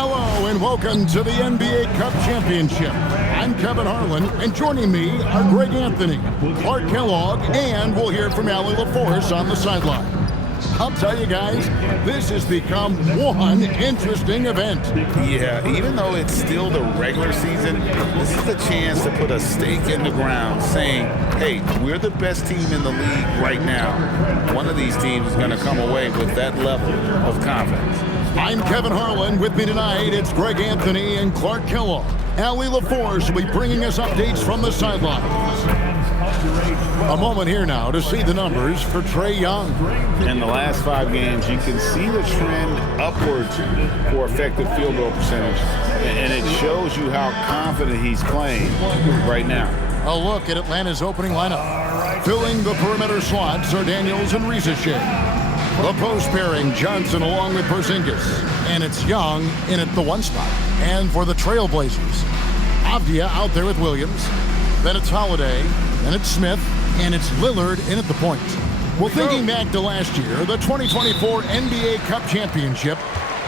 Hello and welcome to the NBA Cup Championship. I'm Kevin Harlan, and joining me are Greg Anthony, Clark Kellogg, and we'll hear from Allie LaForce on the sideline. I'll tell you guys, this has become one interesting event. Yeah, even though it's still the regular season, this is the chance to put a stake in the ground saying, hey, we're the best team in the league right now. One of these teams is going to come away with that level of confidence. I'm Kevin Harlan. With me tonight, it's Greg Anthony and Clark Kellogg. Allie LaForce will be bringing us updates from the sidelines. A moment here now to see the numbers for Trae Young. In the last 5 games, you can see the trend upwards for effective field goal percentage, and it shows you how confident he's playing right now. A look at Atlanta's opening lineup. Filling the perimeter slots are Daniels and Ricochet. The post pairing, Johnson along with Porzingis. And it's Young in at the 1 spot. And for the Trailblazers, Avdia out there with Williams. Then it's Holiday. Then it's Smith. And it's Lillard in at the point. Well, thinking back to last year, the 2024 NBA Cup Championship,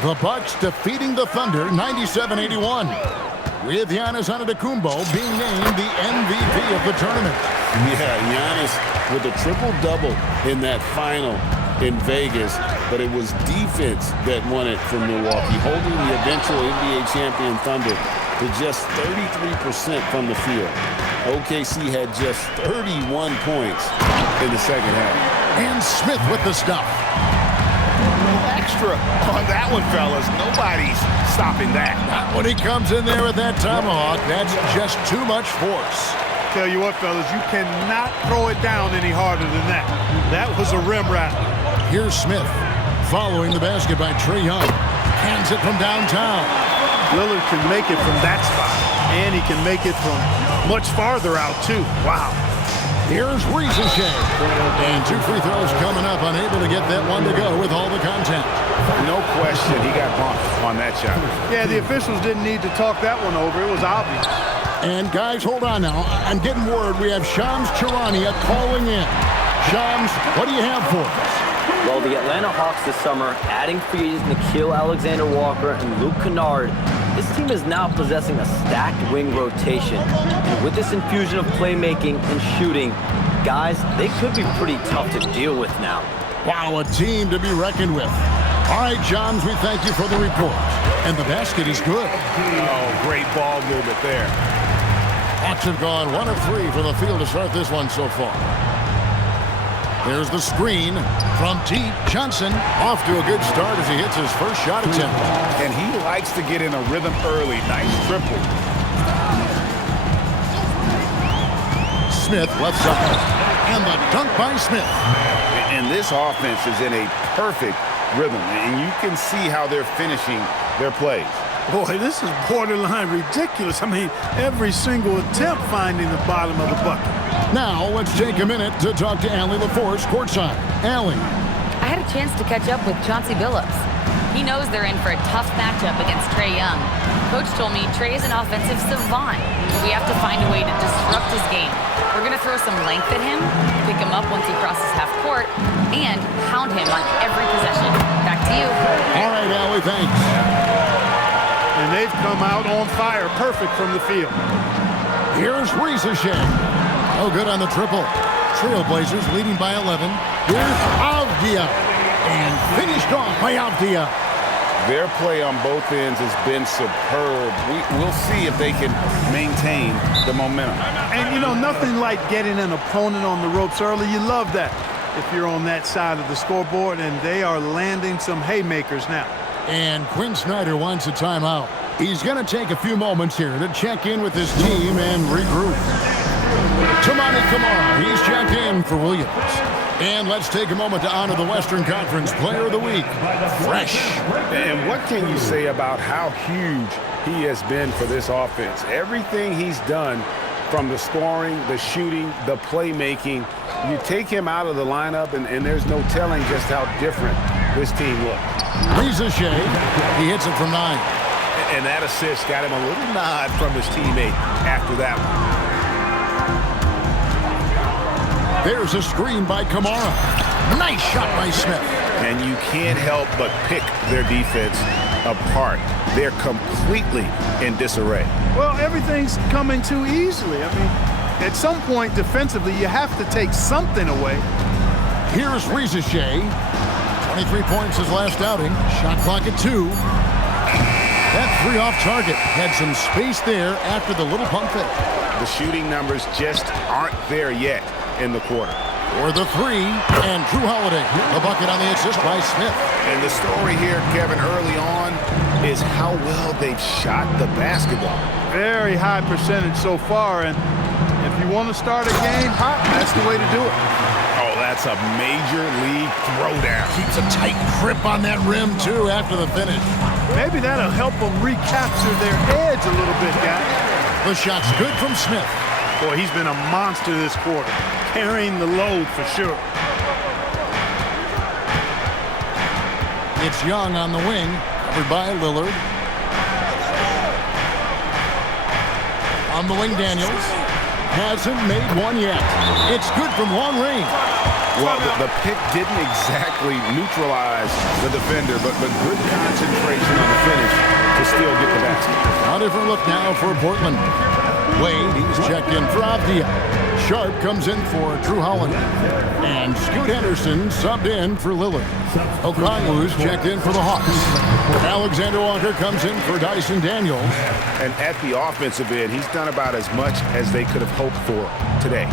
the Bucks defeating the Thunder 97-81. With Giannis Antetokounmpo being named the MVP of the tournament. Yeah, Giannis with a triple-double in that final in Vegas, but it was defense that won it for Milwaukee, holding the eventual NBA champion Thunder to just 33% from the field. OKC had just 31 points in the second half. And Smith with the stuff. Extra on that one, fellas. Nobody's stopping that. Not when he comes in there with that tomahawk. That's just too much force. Tell you what, fellas, you cannot throw it down any harder than that. That was a rim rattler. Here's Smith, following the basket by Trae Young. Hands it from downtown. Lillard can make it from that spot, and he can make it from much farther out, too. Wow. Here's Ricochet. And 2 free throws coming up, unable to get that one to go with all the content. No question, he got bumped on that shot. Yeah, the officials didn't need to talk that one over. It was obvious. And guys, hold on now. I'm getting word we have Shams Charania calling in. Shams, what do you have for us? Well, the Atlanta Hawks this summer, adding free agents Nickeil Alexander-Walker and Luke Kennard, this team is now possessing a stacked wing rotation. And with this infusion of playmaking and shooting, guys, they could be pretty tough to deal with now. Wow, a team to be reckoned with. All right, Johns, we thank you for the report. And the basket is good. Oh, great ball movement there. Hawks have gone 1 of 3 from the field to start this one so far. There's the screen from deep. Johnson off to a good start as he hits his first shot attempt. And he likes to get in a rhythm early. Nice triple. Smith left side. And the dunk by Smith. And this offense is in a perfect rhythm. And you can see how they're finishing their plays. Boy, this is borderline ridiculous. I mean, every single attempt finding the bottom of the bucket. Now, let's take a minute to talk to Allie LaForce courtside. Allie. I had a chance to catch up with Chauncey Billups. He knows they're in for a tough matchup against Trae Young. Coach told me Trae is an offensive savant. We have to find a way to disrupt his game. We're going to throw some length at him, pick him up once he crosses half court, and pound him on every possession. Back to you. All right, Allie, thanks. And they've come out on fire, perfect from the field. Here's Ricochet. Oh, good on the triple. Trailblazers leading by 11. Here's Avdia. And finished off by Avdia. Their play on both ends has been superb. We'll see if they can maintain the momentum. And, you know, nothing like getting an opponent on the ropes early. You love that if you're on that side of the scoreboard, and they are landing some haymakers now. And Quinn Snyder wants a timeout. He's going to take a few moments here to check in with his team and regroup. Toumani Camara, he's checked in for Williams. And let's take a moment to honor the Western Conference Player of the Week, Fresh. And what can you say about how huge he has been for this offense? Everything he's done, from the scoring, the shooting, the playmaking, you take him out of the lineup, and there's no telling just how different this team looks. Ricochet, he hits it from 9. And that assist got him a little nod from his teammate after that one. There's a screen by Camara. Nice shot by Smith. And you can't help but pick their defense apart. They're completely in disarray. Well, everything's coming too easily. I mean, at some point defensively, you have to take something away. Here's Xavier. 23 points his last outing. Shot clock at 2. That 3 off target. Had some space there after the little pump fake. The shooting numbers just aren't there yet in the quarter. For the 3, and Jrue Holiday. The bucket on the assist by Smith. And the story here, Kevin, early on is how well they've shot the basketball. Very high percentage so far, and if you want to start a game hot, that's the way to do it. Oh, that's a major league throwdown. Keeps a tight grip on that rim, too, after the finish. Maybe that'll help them recapture their edge a little bit, guys. The shot's good from Smith. Boy, he's been a monster this quarter, carrying the load for sure. It's Young on the wing, covered by Lillard. On the wing, Daniels. Hasn't made one yet. It's good from long range. Well, the pick didn't exactly neutralize the defender, but good concentration on the finish to still get the basket. A different look now for Portland. Wade, he's checked in for Avdia. Sharp comes in for Jrue Holiday. And Scoot Henderson subbed in for Lillard. Okongwu's checked in for the Hawks. Alexander Walker comes in for Dyson Daniels. And at the offensive end, he's done about as much as they could have hoped for today.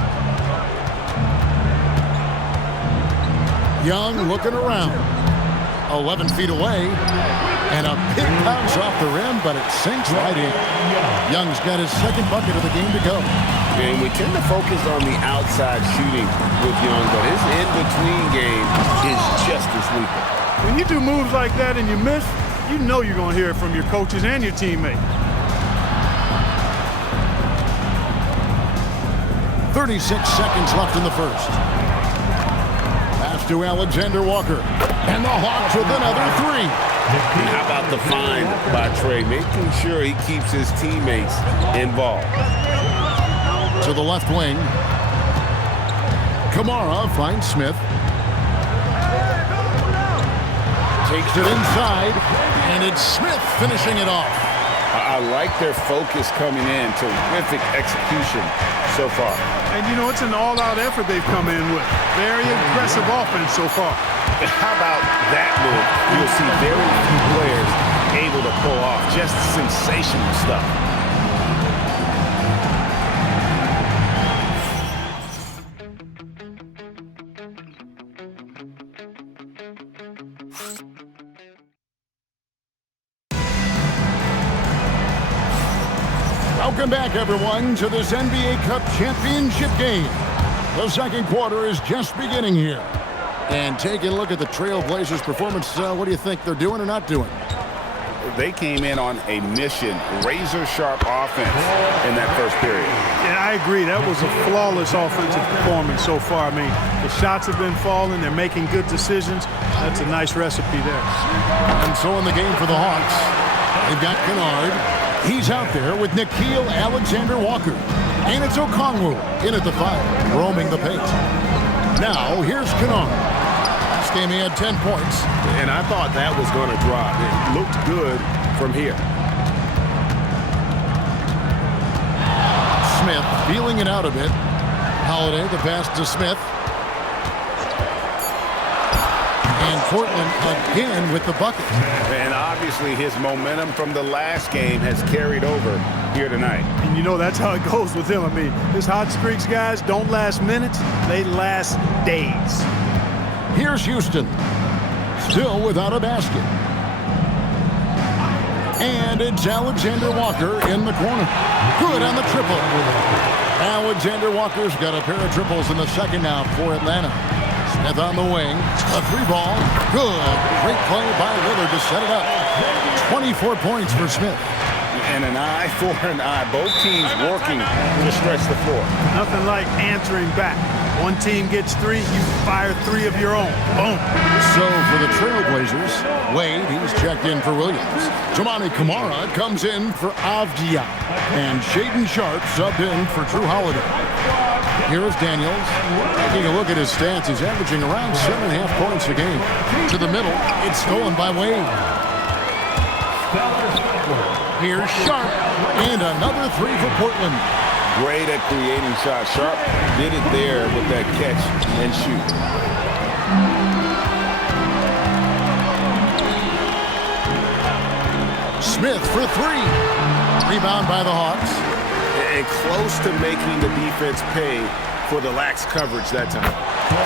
Young looking around. 11 feet away. And a big bounce off the rim, but it sinks right in. Young's got his second bucket of the game to go. And we tend to focus on the outside shooting with Young, but his in-between game is just as lethal. When you do moves like that and you miss, you know you're going to hear it from your coaches and your teammates. 36 seconds left in the first. Pass to Alexander Walker. And the Hawks with another 3. And how about the find by Trae, making sure he keeps his teammates involved. To the left wing. Kamara finds Smith. Takes it inside, and it's Smith finishing it off. I like their focus coming in. Terrific execution so far. And, you know, it's an all-out effort they've come in with. Very aggressive offense so far. How about that move? You'll see very few players able to pull off just sensational stuff. Welcome back, everyone, to this NBA Cup championship game. The second quarter is just beginning here. And taking a look at the Trailblazers' performance, what do you think they're doing or not doing? They came in on a mission, razor-sharp offense in that first period. Yeah, I agree. That was a flawless offensive performance so far. I mean, the shots have been falling. They're making good decisions. That's a nice recipe there. And so in the game for the Hawks, they've got Kennard. He's out there with Nickeil Alexander-Walker. And it's Okongwu in at the 5, roaming the paint. Now, here's Kennard. Last game he had 10 points. And I thought that was going to drop. It looked good from here. Smith feeling it out a bit. Holiday, the pass to Smith. And Portland again with the bucket. And obviously his momentum from the last game has carried over here tonight. And you know that's how it goes with him. I mean, his hot streaks, guys, don't last minutes. They last days. Here's Houston. Still without a basket. And it's Alexander Walker in the corner. Good on the triple. Alexander Walker's got a pair of triples in the second now for Atlanta. Smith on the wing. A 3-ball. Good. Great play by Lillard to set it up. 24 points for Smith. And an eye for an eye. Both teams working to stretch the floor. Nothing like answering back. One team gets 3, you fire 3 of your own. Boom. So for the Trailblazers, Wade, he's checked in for Williams. Toumani Camara comes in for Avdia. And Shaedon Sharpe subbed in for Jrue Holiday. Here's Daniels. Taking a look at his stats, he's averaging around 7.5 points a game. To the middle, it's stolen by Wade. Here's Sharp, and another three for Portland. Great at creating shots. Sharp did it there with that catch and shoot. Smith for three. Rebound by the Hawks. And close to making the defense pay for the lax coverage that time.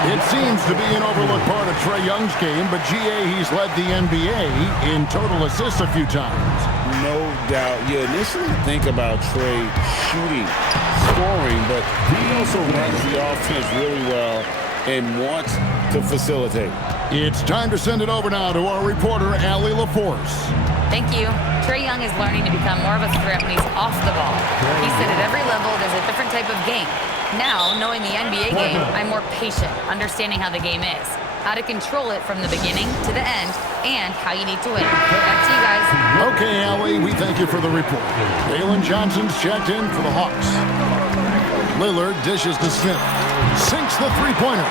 It seems to be an overlooked part of Trae Young's game, but he's led the NBA in total assists a few times. No doubt. You initially think about Trae shooting, scoring, but he also runs the offense really well and wants to facilitate. It's time to send it over now to our reporter, Allie LaForce. Thank you. Trae Young is learning to become more of a threat when he's off the ball. He said at every level there's a different type of game. Now, knowing the NBA game, I'm more patient, understanding how the game is, how to control it from the beginning to the end, and how you need to win. Back to you guys. Okay, Allie, we thank you for the report. Jalen Johnson's checked in for the Hawks. Lillard dishes to Smith. Sinks the three-pointer.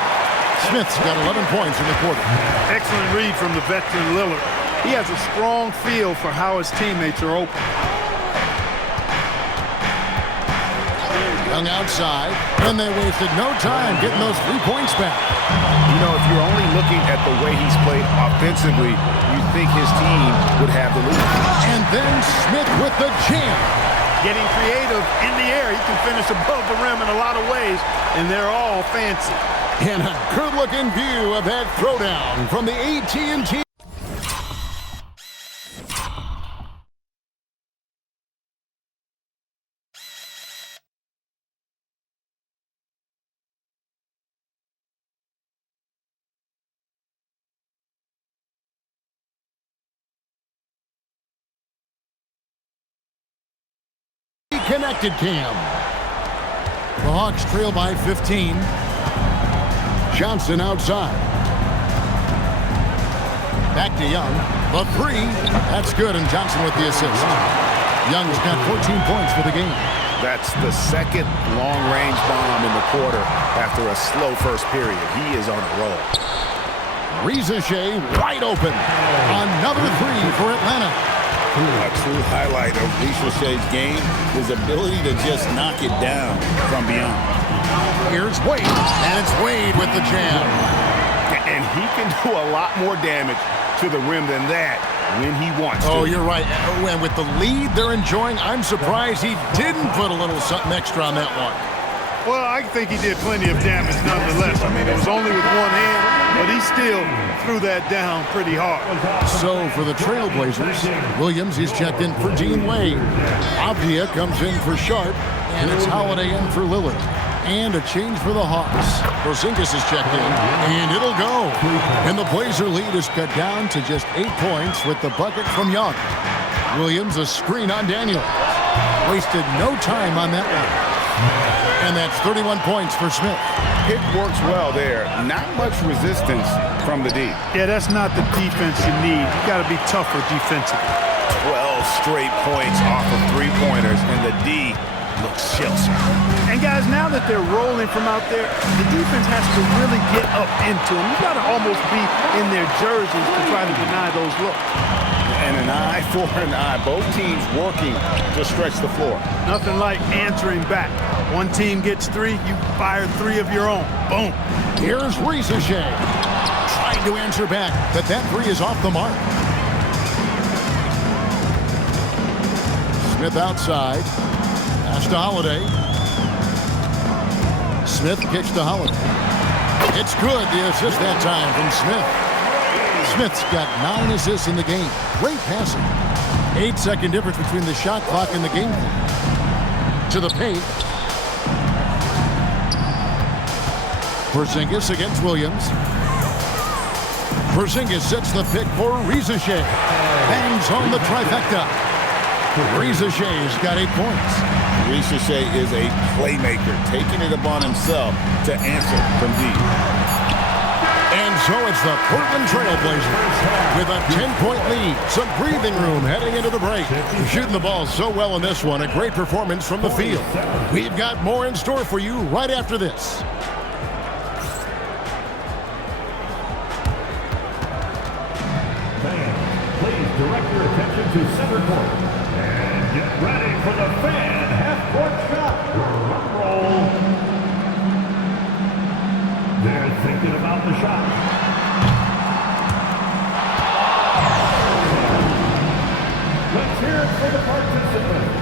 Smith's got 11 points in the quarter. Excellent read from the veteran Lillard. He has a strong feel for how his teammates are open. Young outside, and they wasted no time getting those 3 points back. You know, if you're only looking at the way he's played offensively, you think his team would have the lead. And then Smith with the jam. Getting creative in the air. He can finish above the rim in a lot of ways, and they're all fancy. And a good-looking view of that throwdown from the AT&T. Connected cam. The Hawks trail by 15. Johnson outside. Back to Young. The three. That's good, and Johnson with the assist. Young's got 14 points for the game. That's the second long-range bomb in the quarter after a slow first period. He is on a roll. Rizachet wide open. Another three for Atlanta. A true highlight of Richechet's game, his ability to just knock it down from beyond. Here's Wade, and it's Wade with the jam. And he can do a lot more damage to the rim than that when he wants to. Oh, you're right. And with the lead they're enjoying, I'm surprised he didn't put a little something extra on that one. Well, I think he did plenty of damage nonetheless. I mean, it was only with one hand, but he still threw that down pretty hard. So for the Trailblazers, Williams is checked in for Dean Wade. Avdia comes in for Sharp, and it's Holiday in for Lillard. And a change for the Hawks. Porzingis is checked in, and it'll go. And the Blazer lead is cut down to just 8 points with the bucket from Young. Williams a screen on Daniel. Wasted no time on that one. And that's 31 points for Smith. Pick works well there. Not much resistance from the D. Yeah, that's not the defense you need. You got to be tougher defensively. 12 straight points off of three-pointers, and the D looks shell-shocked. And guys, now that they're rolling from out there, the defense has to really get up into them. You got to almost be in their jerseys to try to deny those looks. And an eye for an eye. Both teams working to stretch the floor. Nothing like answering back. One team gets three, you fire three of your own. Boom. Here's Rizachet. Trying to answer back, but that three is off the mark. Smith outside. Pass to Holiday. Smith kicks to Holiday. It's good, the assist that time from Smith. Smith's got 9 assists in the game. Great passing. 8-second difference between the shot clock and the game clock. To the paint. Porzingis against Williams. Porzingis sets the pick for Rizachet. Bangs home the trifecta. Rizachet's got 8 points. Richechet is a playmaker, taking it upon himself to answer from deep. And so it's the Portland Trailblazers with a 10-point lead. Some breathing room heading into the break. Shooting the ball so well in this one. A great performance from the field. We've got more in store for you right after this. Fans, please direct your attention to center court. Get ready for the fan half-court shot. Drum roll. They're thinking about the shot. Let's hear it for the participants.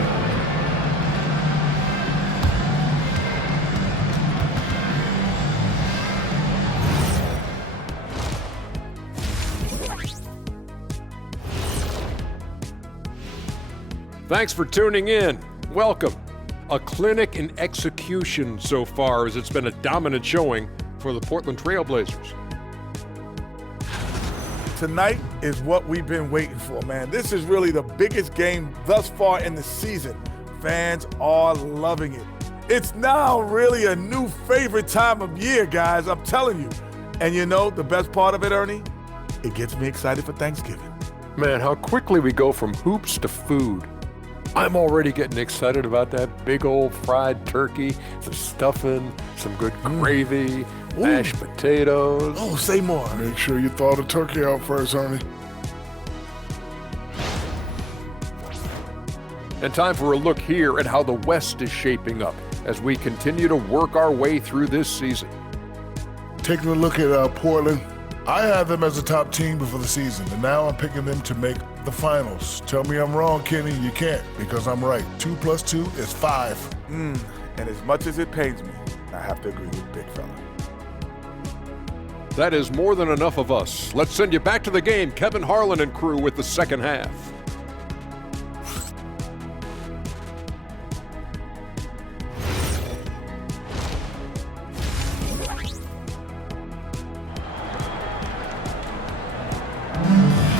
Thanks for tuning in. Welcome. A clinic in execution so far, as it's been a dominant showing for the Portland Trail Blazers. Tonight is what we've been waiting for, man. This is really the biggest game thus far in the season. Fans are loving it. It's now really a new favorite time of year, guys, I'm telling you. And you know, the best part of it, Ernie? It gets me excited for Thanksgiving. Man, how quickly we go from hoops to food. I'm already getting excited about that big old fried turkey, the stuffing, some good gravy, mashed potatoes. Oh, say more. Make sure you thaw the turkey out first, Ernie. And time for a look here at how the West is shaping up as we continue to work our way through this season. Taking a look at Portland, I had them as a top team before the season, and now I'm picking them to make the finals. Tell me I'm wrong, Kenny. You can't, because I'm right. 2 + 2 is 5. And as much as it pains me, I have to agree with Big Fella. That is more than enough of us. Let's send you back to the game. Kevin Harlan and crew with the second half.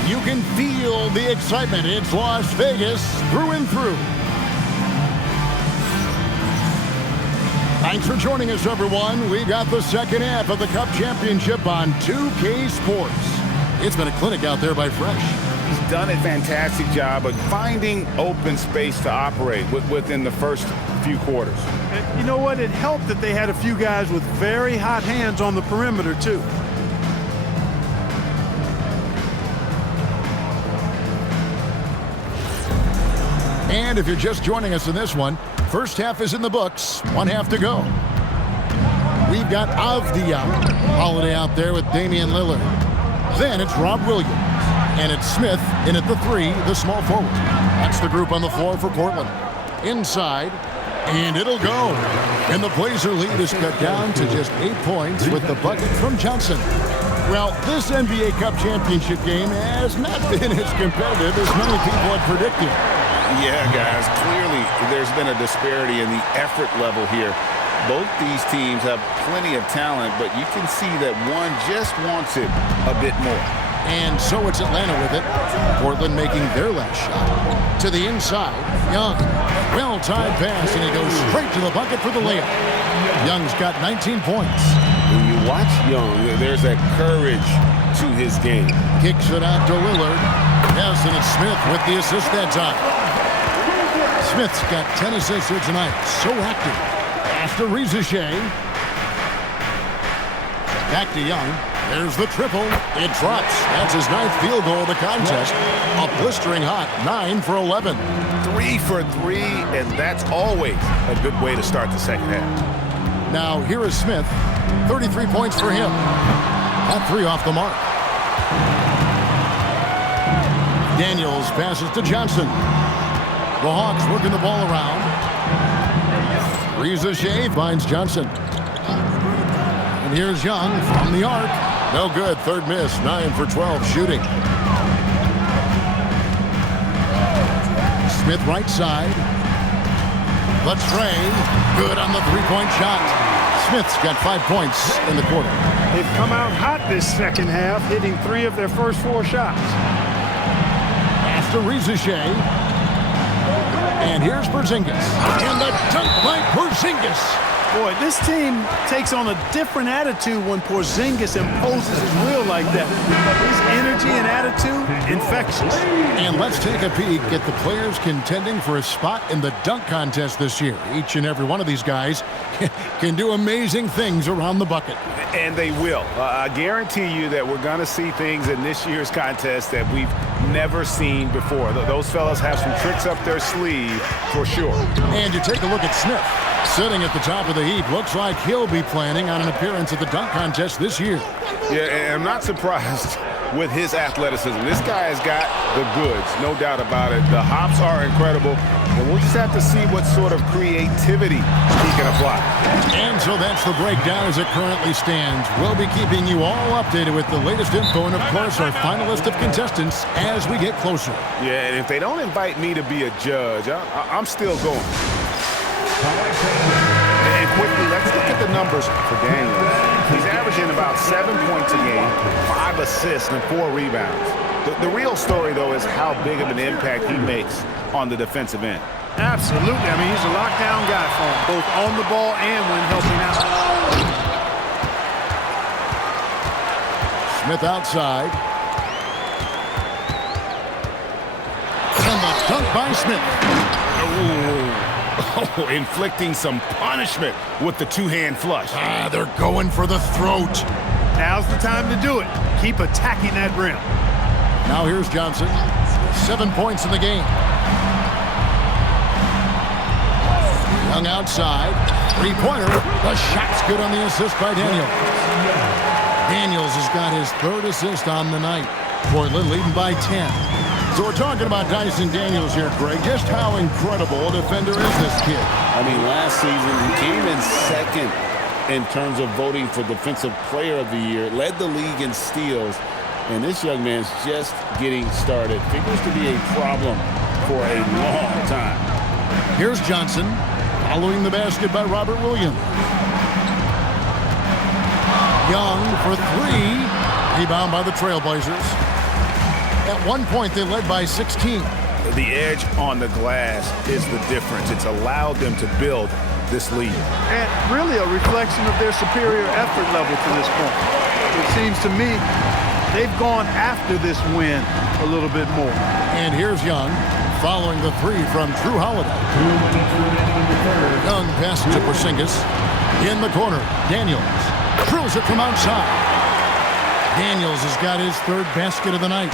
You can feel the excitement. It's Las Vegas through and through. Thanks for joining us, everyone. We got the second half of the Cup Championship on 2K Sports. It's been a clinic out there by Fresh. He's done a fantastic job of finding open space to operate within the first few quarters. And you know what? It helped that they had a few guys with very hot hands on the perimeter, too. And if you're just joining us in this one, first half is in the books. 1 half to go. We've got Avdia Holiday out there with Damian Lillard. Then it's Rob Williams. And it's Smith in at the 3, the small forward. That's the group on the floor for Portland. Inside, and it'll go. And the Blazer lead is cut down to just 8 points with the bucket from Johnson. Well, this NBA Cup Championship game has not been as competitive as many people had predicted. Yeah, guys, clearly there's been a disparity in the effort level here. Both these teams have plenty of talent, but you can see that one just wants it a bit more. And so it's Atlanta with it. Portland making their last shot. To the inside, Young. Well-timed pass, and he goes straight to the bucket for the layup. Young's got 19 points. When you watch Young, there's that courage to his game. Kicks it out to Lillard. Yes, and it's Smith with the assist that time. Smith's got 10 assists here tonight. So active. After Rizichet. Back to Young. There's the triple. It drops. That's his 9th field goal of the contest. A blistering hot 9 for 11. 3 for 3, and that's always a good way to start the second half. Now here is Smith. 33 points for him. That 3 off the mark. Daniels passes to Johnson. The Hawks working the ball around. Rizichet finds Johnson. And here's Young from the arc. No good. Third miss. 9 for 12 shooting. Smith right side. The Trae. Good on the three-point shot. Smith's got 5 points in the quarter. They've come out hot this second half, hitting 3 of their first 4 shots. After Rizichet. And here's Porzingis. And the dunk by Porzingis. Boy, this team takes on a different attitude when Porzingis imposes his will like that. His energy and attitude, infectious. And let's take a peek at the players contending for a spot in the dunk contest this year. Each and every one of these guys can do amazing things around the bucket. And they will. I guarantee you that we're going to see things in this year's contest that we've never seen before. Those fellas have some tricks up their sleeve for sure. And you take a look at Smith. Sitting at the top of the heap. Looks like he'll be planning on an appearance at the dunk contest this year. Yeah, and I'm not surprised with his athleticism. This guy has got the goods, no doubt about it. The hops are incredible, and we'll just have to see what sort of creativity he can apply. And so that's the breakdown as it currently stands. We'll be keeping you all updated with the latest info and, of course, our final list of contestants as we get closer. Yeah, and if they don't invite me to be a judge, I'm still going. And quickly, let's look at the numbers for Daniels. He's averaging about 7 points a game, 5 assists, and 4 rebounds. The real story, though, is how big of an impact he makes on the defensive end. Absolutely. I mean, he's a lockdown guy for him, both on the ball and when helping out. Smith outside. And the dunk by Smith. Oh, inflicting some punishment with the two-hand flush. They're going for the throat. Now's the time to do it. Keep attacking that rim. Now here's Johnson. 7 points in the game. Young outside. Three-pointer. The shot's good on the assist by Daniels. Daniels has got his 3rd assist on the night. Portland leading by 10. So we're talking about Dyson Daniels here, Greg. Just how incredible a defender is this kid? I mean, last season he came in second in terms of voting for Defensive Player of the Year, led the league in steals, and this young man's just getting started. Figures to be a problem for a long time. Here's Johnson, following the basket by Robert Williams. Young for 3, rebound by the Trailblazers. At one point, they led by 16. The edge on the glass is the difference. It's allowed them to build this lead. And really a reflection of their superior effort level to this point. It seems to me they've gone after this win a little bit more. And here's Young, following the 3 from Drew Holiday. Young passes to Porzingis. In the corner, Daniels drills it from outside. Daniels has got his 3rd basket of the night.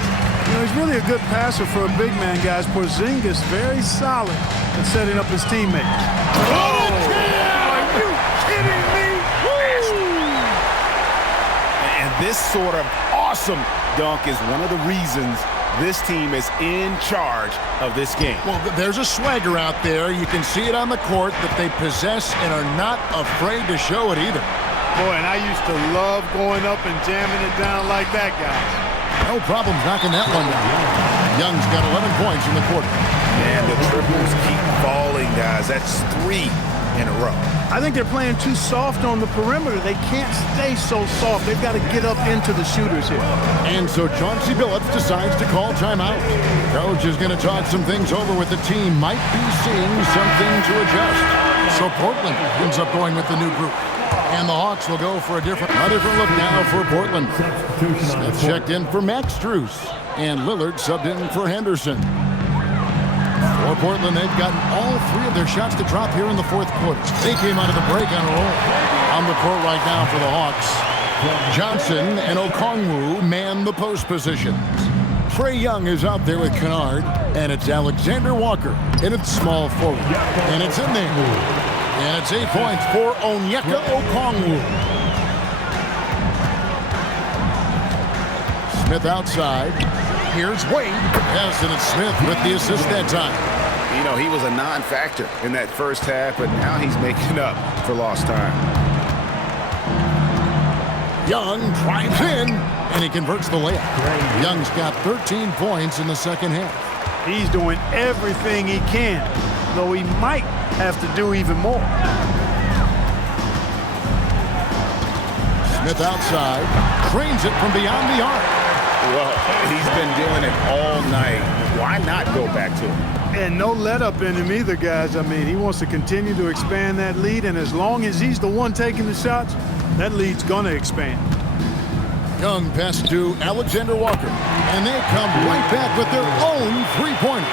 You know, he's really a good passer for a big man, guys. Porzingis very solid at setting up his teammates. Oh! Are you kidding me? And this sort of awesome dunk is one of the reasons this team is in charge of this game. Well, there's a swagger out there. You can see it on the court that they possess and are not afraid to show it either. Boy, and I used to love going up and jamming it down like that, guys. No problem knocking that one down. Young's got 11 points in the quarter. And the triples keep falling, guys. That's 3 in a row. I think they're playing too soft on the perimeter. They can't stay so soft. They've got to get up into the shooters here. And so Chauncey Billups decides to call timeout. Coach is going to talk some things over with the team. Might be seeing something to adjust. So Portland ends up going with the new group. And the Hawks will go for a different look now for Portland. Smith checked in for Max Strus. And Lillard subbed in for Henderson. For Portland, they've gotten all 3 of their shots to drop here in the 4th quarter. They came out of the break on a roll. On the court right now for the Hawks. Johnson and Okongwu man the post positions. Trae Young is out there with Kennard. And it's Alexander Walker. And it's small forward. And it's in there. And it's 8 points for Onyeka Okongwu. Smith outside. Here's Wade. Yes, and it's Smith with the assist that time. You know, he was a non-factor in that first half, but now he's making up for lost time. Young drives in, and he converts the layup. Young's got 13 points in the second half. He's doing everything he can, though he might have to do even more. Smith outside, trains it from beyond the arc. Well, he's been doing it all night. Why not go back to him? And no let-up in him either, guys. I mean, he wants to continue to expand that lead, and as long as he's the one taking the shots, that lead's going to expand. Young pass to Alexander Walker, and they come right back with their own three-pointer.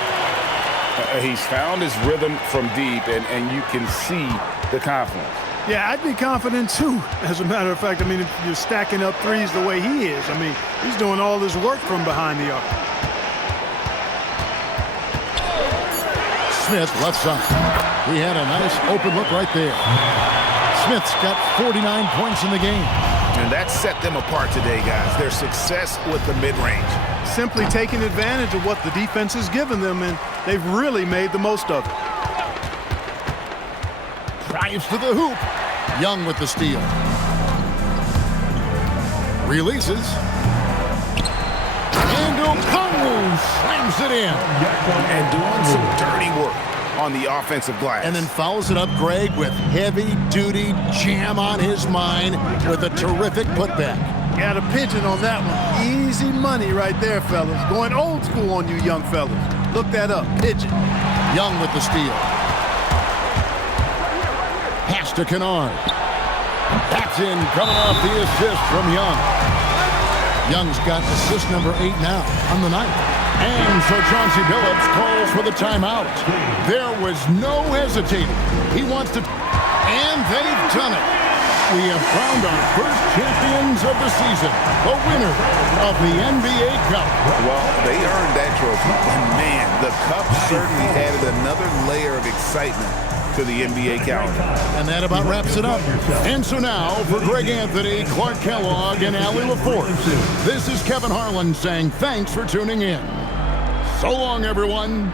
He's found his rhythm from deep, and you can see the confidence. Yeah, I'd be confident too, as a matter of fact. I mean, if you're stacking up threes the way he is, I mean, he's doing all this work from behind the arc. Smith, left side. He had a nice open look right there. Smith's got 49 points in the game. And that set them apart today, guys. Their success with the mid-range. Simply taking advantage of what the defense has given them, and they've really made the most of it. Drives to the hoop. Young with the steal. Releases. And Okongwu slams it in. And doing some dirty work on the offensive glass. And then follows it up, Greg, with heavy-duty jam on his mind with a terrific putback. Got a pigeon on that one. Easy money right there, fellas. Going old school on you young fellas. Look that up, pigeon. Young with the steal. Pass to Kennard. That's in, coming off the assist from Young. Young's got assist number 8 now on the night. And so Chauncey Billups calls for the timeout. There was no hesitating. He wants to, and they've done it. We have crowned our first champions of the season, the winner of the NBA Cup. Well, they earned that trophy. And man, the Cup certainly added another layer of excitement to the NBA calendar. And that about wraps it up. And so now, for Greg Anthony, Clark Kellogg, and Allie LaForce, this is Kevin Harlan saying thanks for tuning in. So long, everyone.